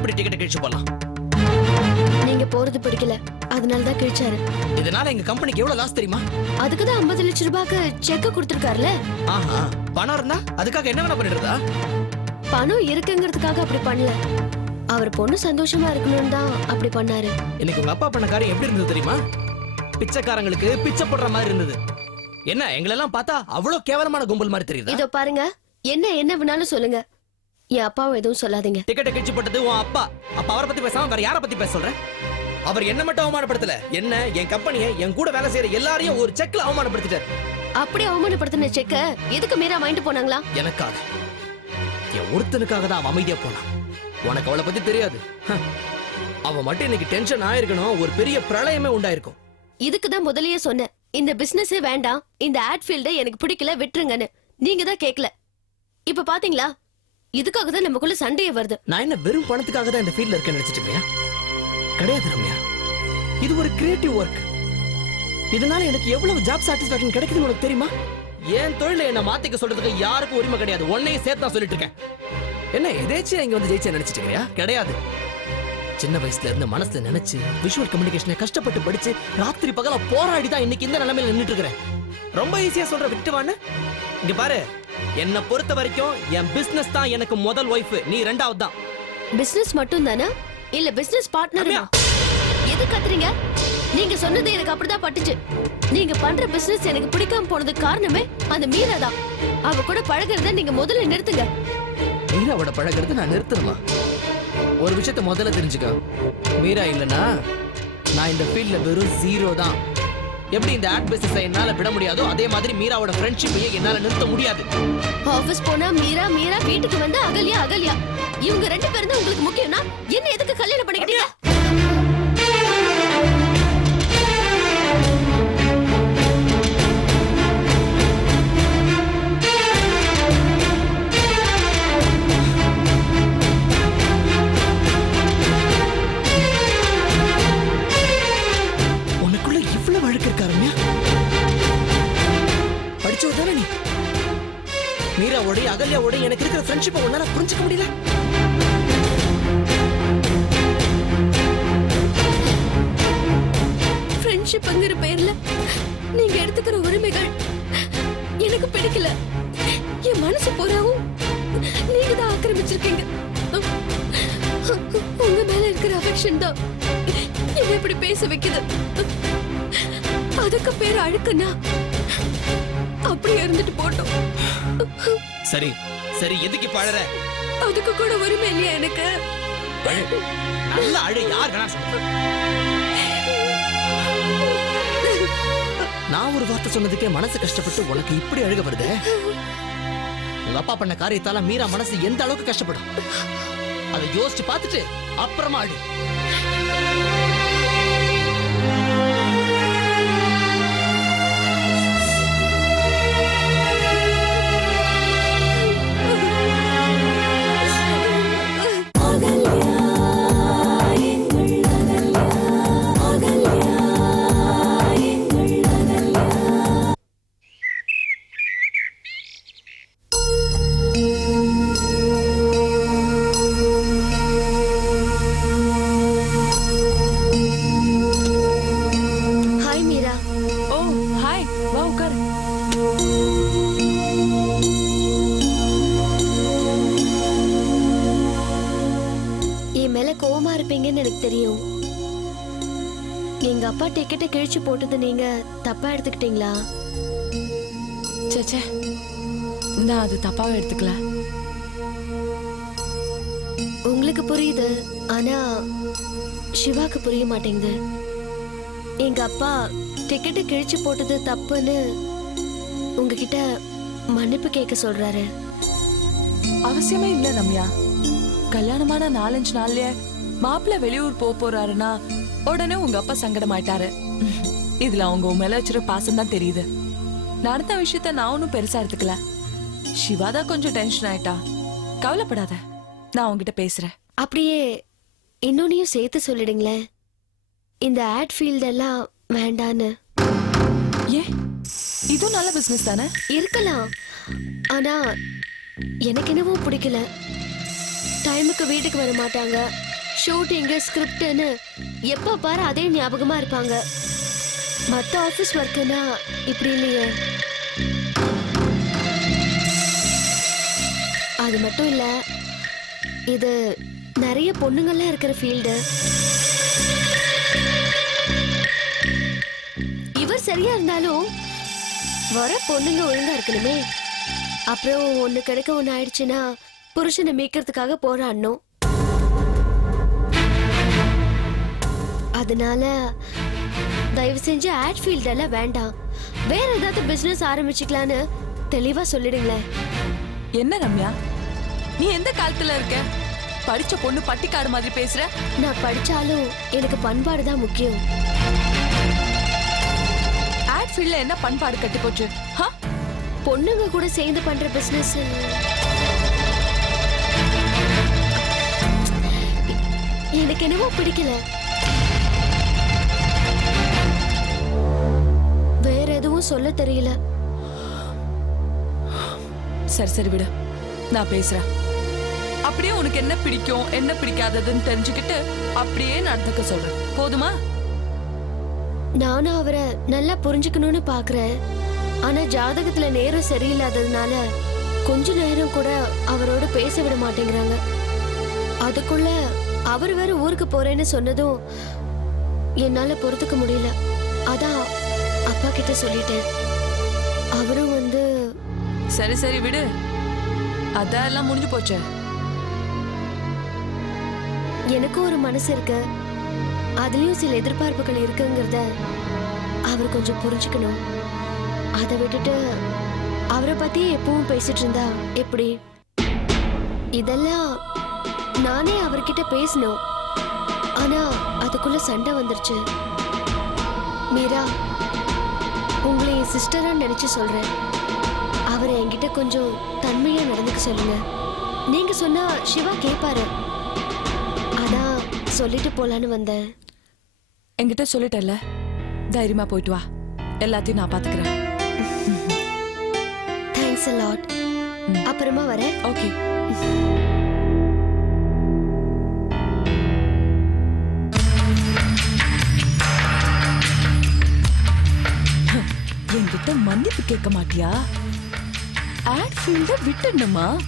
எப்படி டிக்கெட் கிழிச்சு போடலாம். நீங்க போறது பிடிக்கல. அதனால தான் கிழிச்சாரு. இதனால எங்க கம்பெனிக்கு எவ்வளவு லாஸ் தெரியுமா? அதுக்கு தான் ஐம்பது லட்சம் ரூபாய்க்கு செக் கொடுத்துருக்காருல. ஆஹா பணம் இருந்தா அதுக்காக என்ன வேணா பண்ணிடுறதா? பணம் இருக்குங்கிறதுக்காக அப்படி பண்ணல. அவர் பொண்ணு சந்தோஷமா இருக்கணும்னு தான் அப்படி பண்ணாரு. இன்னைக்கு உங்க அப்பா பண்ண காரியம் எப்படி இருந்தது தெரியுமா? பிச்சைக்காரங்களுக்கு பிச்சை போடுற மாதிரி இருந்தது. என்ன எங்களெல்லாம் பார்த்தா அவ்வளவு கேவலமான கும்பல் மாதிரி தெரியுதா? இதோ பாருங்க. என்ன என்ன வேணாலும் சொல்லுங்க. என் அப்பாவும் எதுவும் சொல்லாதீங்க. டிக்கெட்டை கிழிச்சு போட்டது உன் அப்பா. அப்ப அவரை பத்தி பேசாம வேற யார பத்தி பேச சொல்ற? அவர் என்ன மட்டும் அவமானப்படுத்தல. என்ன என் கம்பெனியை என் கூட வேலை செய்யற எல்லாரையும் ஒரு செக்ல அவமானப்படுத்திட்டாரு. அப்படி அவமானப்படுத்தின செக்க எதுக்கு மீரா வாங்கிட்டு போனாங்களா? எனக்காக. என் ஒருத்தனுக்காக தான் அவன் அமைதியா போனான். உனக்கு அவளை பத்தி தெரியாது. அவன் மட்டும் இன்னைக்கு டென்ஷன் ஆயிருக்கணும். ஒரு பெரிய பிரளயமே உண்டாயிருக்கும். இதுக்கு தான் முதல்லயே சொன்னேன். இந்த பிசினஸே வேண்டாம். இந்த ஆட் ஃபீல்ட எனக்கு பிடிக்கல. விட்டுருங்கன்னு. நீங்க தான் கேக்கல. இப்ப பாத்தீங்களா? இதுக்காக தான் நமக்குள்ள சண்டையே வருது. நான் என்ன வெறும் பணத்துக்காக தான் இந்த ஃபீல்ட்ல இருக்கேன்னு நினைச்சிட்டு இருக்கியா? கிடையாது ரம்யா. இது ஒரு கிரியேட்டிவ் ஒர்க் இதனால எனக்கு எவ்வளவு ஜாப் சாட்டிஸ்பாக்சன் கிடைக்குதுன்னு உனக்கு தெரியுமா? என் தொழில என்ன மாத்திக்க சொல்றதுக்கு யாருக்கும் உரிமை கிடையாது. உன்னையும் சேர்த்து நான் சொல்லிட்டு இருக்கேன். என்ன எதேச்சியா இங்க வந்து ஜெயிச்சா நினைச்சிட்டு இருக்கியா? கிடையாது. சின்ன வயசுல இருந்து மனசுல நினைச்சு விஷுவல் கம்யூனிகேஷனை கஷ்டப்பட்டு படிச்சு ராத்திரி பகல போராடி தான் இன்னைக்கு இந்த நிலைமையில நின்னுட்டு இருக்கிறேன். ரொம்ப ஈஸியா சொல்ற விட்டுவான்னு? இங்க பாரு. என்னை பொறுத்த வரைக்கும் என் பிசினஸ் தான் எனக்கு முதல் ஒய்ஃப் நீ ரெண்டாவது தான் பிசினஸ் மட்டும் தானா இல்ல பிசினஸ் பார்ட்னர் ரம்யா. எது கத்துறீங்க? நீங்க சொன்னது எனக்கு அப்படிதான் பட்டுச்சு. நீங்க பண்ற பிசினஸ் எனக்கு பிடிக்காம போனதுக்கு காரணமே அந்த மீரா தான். அவ கூட பழகுறத நீங்க முதல்ல நிறுத்துங்க. மீராவோட பழகிறது நான் நிறுத்தணுமா? ஒரு விஷயத்த முதல்ல தெரிஞ்சுக்க. மீரா இல்லனா நான் இந்த ஃபீல்ட்ல வெறும் ஜீரோ தான். எப்படி இந்த ஆட் பிசினஸ் என்னால விட முடியாதோ அதே மாதிரி மீராவோட ஃப்ரெண்ட்ஷிப்பையே என்னால நிறுத்த முடியாது. ஆபீஸ் போனா மீரா மீரா வீட்டுக்கு வந்து அகல்யா அகல்யா. இவங்க ரெண்டு பேரும் தான் உங்களுக்கு முக்கியம்னா என்ன எதுக்கு கல்யாணம் பண்ணிக்கிட்டீங்க? நீங்க எடுத்துக்கிற உரிமைகள் எனக்கு பிடிக்கல. என் மனசு பூராவும் நீங்க தான் ஆக்கிரமிச்சிருக்கீங்க. உங்க மேல இருக்கிற அஃபெக்ஷன் தான் என்ன இப்படி பேச வைக்குது. அதுக்கு பேர் அழுக்குன்னா அப்படியே இருந்துட்டு போட்டோம். சரி சரி எதுக்கு இப்ப அழற? அதுக்கு கூட உரிமை இல்லையா எனக்கு? நல்ல அழு யார் வேணா நான் ஒரு வார்த்தை சொன்னதுக்கே மனசு கஷ்டப்பட்டு உனக்கு இப்படி அழுக வருது? உங்க அப்பா பண்ண காரியத்தால மீரா மனசு எந்த அளவுக்கு கஷ்டப்படும்? அதை யோசிச்சு பார்த்துட்டு அப்புறமா அழு. எடுத்துக்கிட்டீங்களா? சேச்சே நான் அது தப்பாவே எடுத்துக்கல. உங்களுக்கு புரியுது. ஆனா சிவாக்கு புரிய மாட்டேங்குது. எங்க அப்பா டிக்கெட்டை கிழிச்சு போட்டது தப்புன்னு உங்ககிட்ட மன்னிப்பு கேட்க சொல்றாரு. அவசியமே இல்ல ரம்யா. கல்யாணமான நாலஞ்சு நாள்லயே மாப்பிள்ளை வெளியூர் போக போறாருன்னா உடனே உங்க அப்பா சங்கடமாயிட்டாரு. இதுல அவங்க உன் மேல வச்சிருக்க பாசம் தான் தெரியுது. நடந்த விஷயத்த நான் ஒன்னும் பெருசா எடுத்துக்கல. சிவா தான் கொஞ்சம் டென்ஷன் ஆயிட்டா. கவலைப்படாத. நான் உன்கிட்ட பேசுறேன். அப்படியே இன்னொன்னையும் சேர்த்து சொல்லிடுங்களேன். இந்த ஆட் ஃபீல்ட் எல்லாம் வேண்டான்னு. ஏன்? இதுவும் நல்ல பிசினஸ் தானே? இருக்கலாம். ஆனா எனக்கு என்னவோ பிடிக்கல. டைமுக்கு வீட்டுக்கு வர மாட்டாங்க. ஷூட்டிங்கு ஸ்கிரிப்ட்னு எப்ப பாரு அதே ஞாபகமா இருப்பாங்க. மற்ற ஆஃபீஸ் ஒர்க்குனா இப்படி இல்லையே. அது மட்டும் இல்லை இது நிறைய பொண்ணுங்கள்லாம் இருக்கிற ஃபீல்டு இவர் சரியா இருந்தாலும் வர பொண்ணுங்க ஒழுங்கா இருக்கணுமே. அப்புறம் ஒன்று கிடைக்க ஒன்று ஆயிடுச்சுன்னா புருஷனை மீட்கிறதுக்காக போராடணும் அதனால தயவு செஞ்சு ஆட் ஃபீல்ட் எல்லாம் வேண்டாம். வேற ஏதாவது பிசினஸ் ஆரம்பிச்சுக்கலான்னு தெளிவா சொல்லிடுங்களேன். என்ன ரம்யா? நீ எந்த காலத்துல இருக்க? படிச்ச பொண்ணு பட்டிக்காடு மாதிரி பேசுற? நான் படிச்சாலும் எனக்கு பண்பாடு தான் முக்கியம். ஆட் ஃபீல்ட்ல என்ன பண்பாடு கட்டி போச்சு? ஹா? பொண்ணுங்க கூட சேர்ந்து பண்ற பிசினஸ் எனக்கு என்னவோ பிடிக்கல. எதுவும் சொல்ல தெரியல. சரி சரி விடு. நான் பேசுறேன். அப்படியே உனக்கு என்ன பிடிக்கும் என்ன பிடிக்காததுன்னு தெரிஞ்சுக்கிட்டு அப்படியே நடந்துக்க சொல்றேன். போதுமா? நானும் அவரை நல்லா புரிஞ்சுக்கணும்னு பாக்குறேன். ஆனா ஜாதகத்துல நேரம் சரியில்லாததுனால கொஞ்ச நேரம் கூட அவரோட பேச விட மாட்டேங்கிறாங்க. அதுக்குள்ள அவர் வேற ஊருக்கு போறேன்னு சொன்னதும் என்னால பொறுத்துக்க முடியல. அதான் அப்பா கிட்ட சொல்லிட்டேன். அவரும் வந்து சரி சரி விடு. அதெல்லாம் முடிஞ்சு போச்சு. எனக்கும் ஒரு மனசு இருக்கு. அதுலயும் சில எதிர்பார்ப்புகள் இருக்குங்கிறத அவர் கொஞ்சம் புரிஞ்சுக்கணும். அதை விட்டுட்டு அவரை பத்தி எப்பவும் பேசிட்டு இருந்தா எப்படி? இதெல்லாம் நானே அவர்கிட்ட பேசணும். ஆனா அதுக்குள்ள சண்டை வந்துருச்சு. மீரா உங்களை என் சிஸ்டரா நினைச்சு சொல்றேன். அவரை என்கிட்ட கொஞ்சம் தன்மையா நடந்துக்க சொல்லுங்க. நீங்க சொன்னா சிவா கேப்பாரு. அதான் சொல்லிட்டு போலான்னு வந்தேன். என்கிட்ட சொல்லிட்டல தைரியமா போயிட்டு வா. எல்லாத்தையும் நான் பாத்துக்கிறேன். Thanks a lot. அப்புறமா வரேன். ஓகே. மன்னிப்பு கேட்க மாட்டியா? ஆட் ஃபீல்ட விட்டுடணுமா?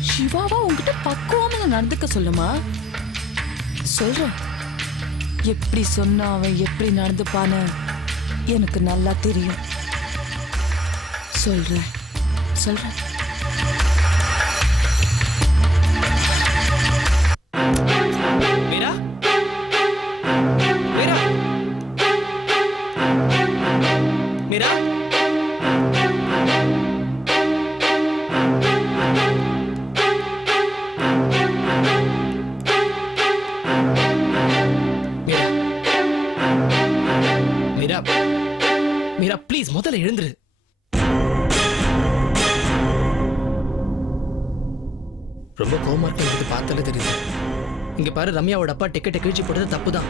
சிவாவா உங்ககிட்ட பக்குவமா நடந்துக்க சொல்லுமா? சொல்றேன். எப்படி சொன்னா அவன் எப்படி நடந்துப்பான்னு எனக்கு நல்லா தெரியும். சொல்றேன். சொல்றேன். ரொம்ப கோவமா இருக்கு பார்த்தாலே தெரியுது. இங்க பாரு ரம்யாவோட அப்பா டிக்கெட்டை கிழிச்சு போட்டது தப்பு தான்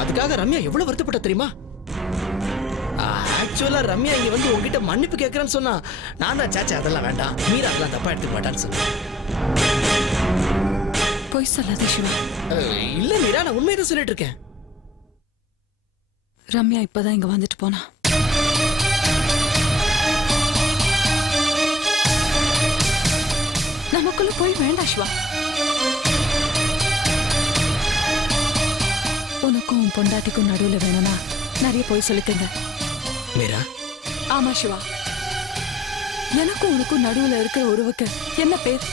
அதுக்காக ரம்யா எவ்வளவு வருத்தப்பட்ட தெரியுமா? ஆக்சுவலா ரம்யா இங்க வந்து உங்ககிட்ட மன்னிப்பு கேட்கறேன்னு சொன்னா நான் தான் சாச்சா அதெல்லாம் வேண்டாம். மீரா அதெல்லாம் தப்பா எடுத்துக்க மாட்டான்னு சொன்னேன் பொய் சொல்லாத சிவா. இல்ல மீரா நான் உண்மையை சொல்லிட்டு இருக்கேன். ரம்யா இப்பதான் இங்க வந்துட்டு போனா. போய் வேண்டாம் சிவா. உனக்கும் உன் பொண்டாட்டிக்கும் நடுவுல வேணும்னா நிறைய போய் சொல்லிக்கங்க. மீரா? ஆமா சிவா. எனக்கும் உனக்கும் நடுவுல இருக்கிற உறவுக்கு என்ன பேர்?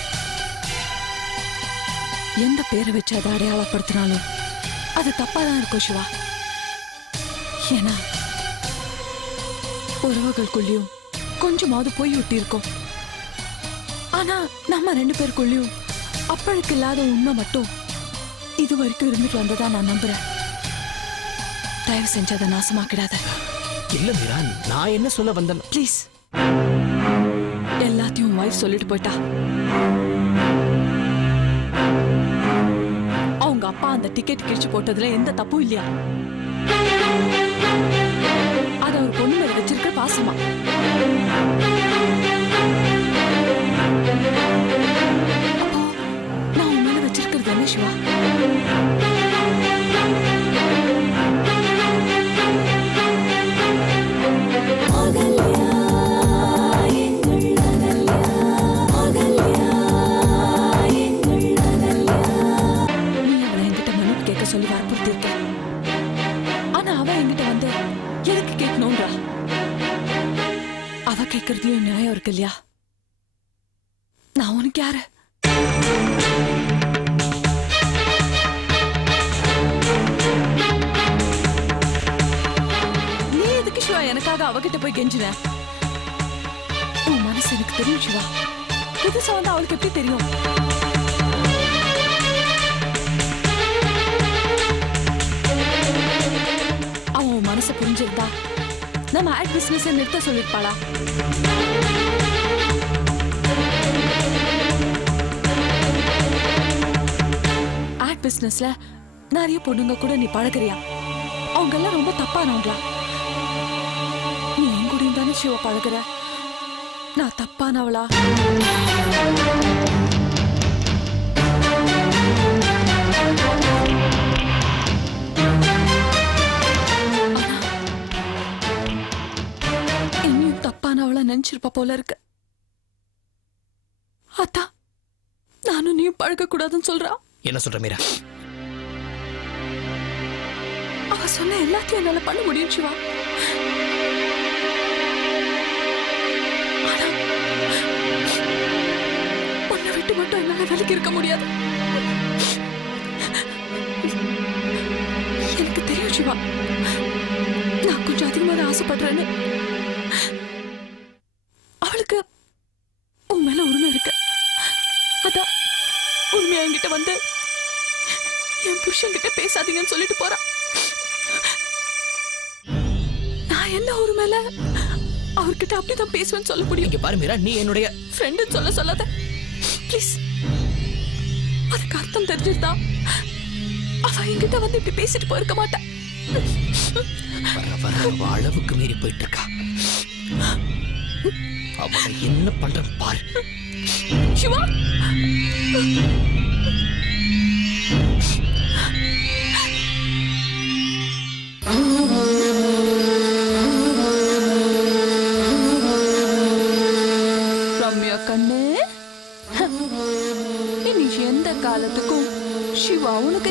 எந்த பேரை வச்சு அதை அடையாளப்படுத்தினாலும் அது தப்பா தான் இருக்கும் சிவா. ஏன்னா உறவுகளுக்குள்ளயும் கொஞ்சமாவது போய் விட்டு இருக்கோம் ஆனா நம்ம ரெண்டு பேருக்குள்ளயும் அப்பழுக்கு இல்லாத உண்மை மட்டும் இது வரைக்கும் இருந்துட்டு வந்ததா நான் நம்புறேன். தயவு செஞ்சு அதை நாசமாக்கிடாத. இல்ல மீரா நான் என்ன சொல்ல வந்தேன்? ப்ளீஸ் எல்லாத்தையும் வைஃப் சொல்லிட்டு போயிட்டா. அவங்க அப்பா அந்த டிக்கெட் கிழிச்சு போட்டதுல எந்த தப்பும் இல்லையா? அது அவர் பொண்ணு மேல வச்சிருக்க பாசமா? அவகிட்ட உன் மனசு எனக்கு தெரியும் சிவா புதுசா வந்து அவளுக்கு எப்படி தெரியும்? அவன் உன் மனசை புரிஞ்சிருந்தா நம்ம ஆட் பிசினஸ் நிறுத்த சொல்லிருப்பாளா? ஆட் பிசினஸ்ல நிறைய பொண்ணுங்க கூட நீ பழகுறியா? அவங்க எல்லாம் ரொம்ப தப்பானவங்களா? தானே சிவா பழகுற? நான் தப்பானவளா? என்னையும் தப்பானவளா நினைச்சிருப்பா போல இருக்கு. அதான் நானும் நீயும் பழக கூடாதுன்னு சொல்றா. என்ன சொல்ற மீரா? அவ சொன்ன எல்லாத்தையும் என்னால பண்ண முடியும் சிவா. விட்டு மட்டும் என்னால விலகி இருக்க முடியாது. எனக்கு தெரியும் சிவா. நான் கொஞ்சம் அதிகமா தான் ஆசைப்படுறேன்னு. அவளுக்கு உன் மேல உரிமை இருக்கு. அதான் உண்மையா என்கிட்ட வந்து என் புருஷன் கிட்ட பேசாதீங்கன்னு சொல்லிட்டு போறா. நான் என்ன ஒரு மேல அவர்கிட்ட அப்படிதான் பேசுவேன்னு சொல்ல முடியும்? பாரு மீரா நீ என்னுடைய ஃப்ரெண்டுன்னு சொல்ல சொல்லாத. ப்ளீஸ் அதுக்கு அர்த்தம் தெரிஞ்சிருந்தா அவ என்கிட்ட வந்து இப்படி பேசிட்டு போயிருக்க மாட்டா. வர வர அவ அளவுக்கு மீறி போயிட்டு இருக்கா அவளை என்ன பண்ற பாரு. சிவா! ரம்யா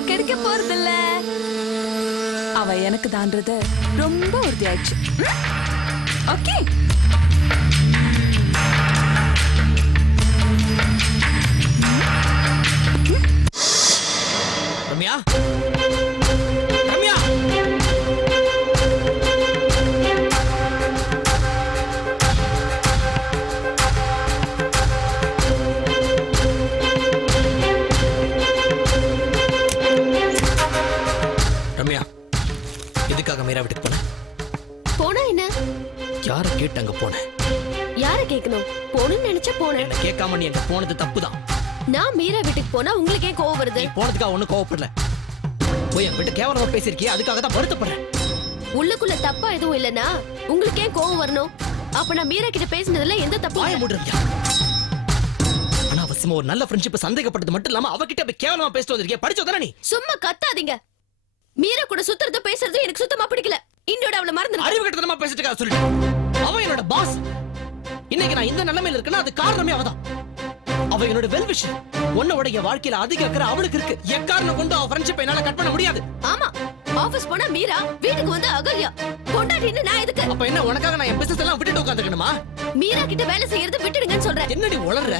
எனக்கு கிடைக்க போறதில்ல. அவ எனக்கு தான்றது ரொம்ப உறுதியாச்சு ஓகே. ரம்யா? என்ன கேட்காம நீ அங்க போனது தப்புதான். நான் மீரா வீட்டுக்கு போனா உங்களுக்கு ஏன் கோவம் வருது? நீ போனதுக்காக ஒண்ணும் கோவப்படல. போய் என் கிட்ட கேவலமா பேசியிருக்கிய? அதுக்காக தான் வருத்தப்படுறேன். உள்ளுக்குள்ள தப்பா எதுவும் இல்லனா உங்களுக்கு ஏன் கோவம் வரணும்? அப்ப நான் மீரா கிட்ட பேசினதுல எந்த தப்பும் வாய இல்ல. மூடுறியா அனாவசியமா ஒரு நல்ல ஃப்ரெண்ட்ஷிப் சந்தேகப்பட்டது மட்டும் இல்லாம அவகிட்ட போய் கேவலமா பேசிட்டு வந்திருக்கிய? படிச்சதானே நீ. சும்மா கத்தாதீங்க. மீரா கூட சுத்துறது பேசுறது எனக்கு சுத்தமா பிடிக்கல. இன்னோட அவளை மறந்துரு அறிவு கட்டத்தனமா பேசிட்டு இருக்கா சொல்லிட்டு. அவன் என்னோட பாஸ் இன்னைக்கு நான் இந்த நிலைமையில இருக்கேன்னா அது காரணமே அவதான். அவ என்னோட வெல் விஷயம் உன்னோட என் வாழ்க்கையில அதிக அக்கறை அவளுக்கு இருக்கு. எக்காரணம் கொண்டு அவ ஃப்ரெண்ட்ஷிப் என்னால கட் பண்ண முடியாது. ஆமா. ஆபீஸ் போனா மீரா வீட்டுக்கு வந்து அகல்யா. பொண்டாட்டின்னு நான் எதுக்கு? அப்ப என்ன உனக்காக நான் என் பிசினஸ் எல்லாம் விட்டுட்டு உட்காந்துக்கணுமா மீரா கிட்ட வேலை செய்யறது விட்டுடுங்கன்னு சொல்றேன். என்னடி உளர்ற?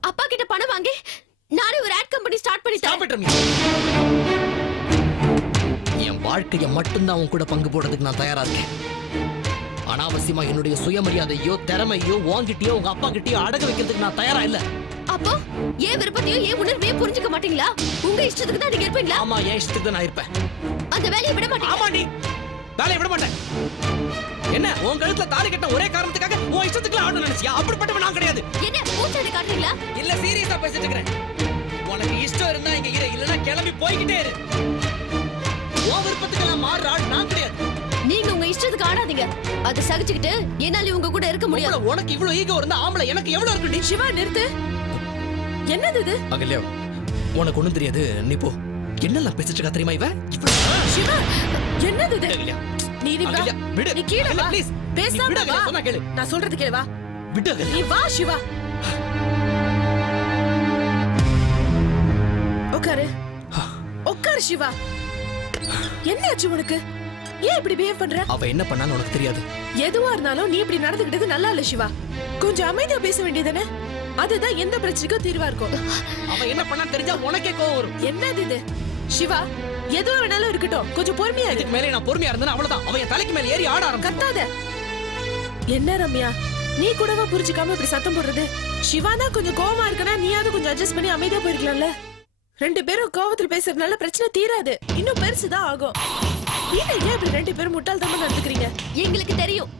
அப்பா கிட்ட பணம் வாங்கி நானே ஒரு ஆட் கம்பெனி ஸ்டார்ட் பண்ணி தரேன். என் வாழ்க்கைய மட்டும்தான் உன் கூட பங்கு போடுறதுக்கு நான் தயாரா இருக்கேன். அனாவசியமா என்னுடைய சுயமரியாதையோ திறமையோ உன்கிட்டயோ உங்க அப்பா கிட்டயோ அடகு வைக்கிறதுக்கு நான் தயாரா இல்ல. அப்போ ஏன் விருப்பத்தையும் ஏன் உணர்வையும் புரிஞ்சுக்க மாட்டீங்களா? உங்க இஷ்டத்துக்கு தான் நீங்க இருப்பீங்களா? ஆமா என் இஷ்டத்துக்கு நான் இருப்பேன். அந்த வேலையை விட மாட்டீங்க ஆமாண்டி வேலையை விட மாட்டேன். என்ன உன் கழுத்துல தாலி கட்ட ஒரே காரணத்துக்காக உன் இஷ்டத்துக்கு ஆடணும் நினைச்சியா? அப்படிப்பட்டவன் நான் கிடையாது. என்ன பூச்சாண்டி காட்டுறீங்களா? இல்ல சீரியஸா பேசிட்டு இருக்கிறேன். உனக்கு இஷ்டம் இருந்தா இங்க இரு இல்லனா கிளம்பி போய்கிட்டே இரு. உன் விருப்பத்துக்கு நான் மாறுற ஆள் நான் கிடையாது. நீங்க உங்க இஷ்டத்துக்கு ஆடாதீங்க. அதை சகிச்சுக்கிட்டு என்னால உங்க கூட இருக்க முடியாது. உனக்கு இவ்வளவு ஈகோ இருந்தா ஆம்பளை எனக்கு எவ்வளவு இருக்குடி சிவா நிறுத்து. என்னது இது? அகல்யா உனக்கு ஒண்ணும் தெரியாது. நீ போ. என்னெல்லாம் பேசிட்டு இருக்கா தெரியுமா இவ? இவ்வளவு- சிவா என்னது இது? அகல்யா, நீ நீ வா. விடு. நீ கீழே வா. please. பேசாம நீ வா. சொன்னா கேளு. நான் சொல்றது கேளு வா. விடு அகல்யா. நீ வா சிவா. உட்காரு உட்காரு சிவா. என்ன ஆச்சு உனக்கு? ஏன் இப்படி பிஹேவ் பண்ற? அவ என்ன பண்ணான்னு உனக்கு தெரியாது. எதுவா இருந்தாலும் நீ இப்படி நடந்துக்கிட்டது நல்லா இல்ல சிவா. கொஞ்சம் அமைதியா பேச வேண்டியதானே அதுதான் எந்த பிரச்சனைக்கும் தீர்வா இருக்கும். அவன் என்ன பண்ணா தெரிஞ்சா உனக்கே கோவம் வரும். என்னது இது? சிவா எதுவா வேணாலும் இருக்கட்டும். கொஞ்சம் பொறுமையா இரு. இதுக்கு மேலே நான் பொறுமையா இருந்தேன் அவ்வளவுதான். அவன் என் தலைக்கு மேல ஏறி ஆட ஆரம்பிச்சு கத்தாத. என்ன ரம்யா? நீ கூடவா புரிஞ்சுக்காம இப்படி சத்தம் போடுறது? சிவா தான் கொஞ்சம் கோவமா இருக்கனா நீயாவது கொஞ்சம் அட்ஜஸ்ட் பண்ணி அமைதியா போயிருக்கலாம்ல? ரெண்டு பேரும் கோவத்துல பேசுறதுனால பிரச்சனை தீராது. இன்னும் பெருசுதான் ஆகும். வீட்டை ஏன் இப்படி ரெண்டு பேரும் முட்டாள்தனமா நடந்துக்கிறீங்க? எங்களுக்கு தெரியும்.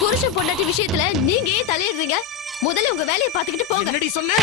புருஷன் பொண்டாட்டி விஷயத்துல நீங்க ஏன் தலையிடுறீங்க? முதல்ல உங்க வேலையை பாத்துக்கிட்டு போங்க. என்னடி சொன்ன?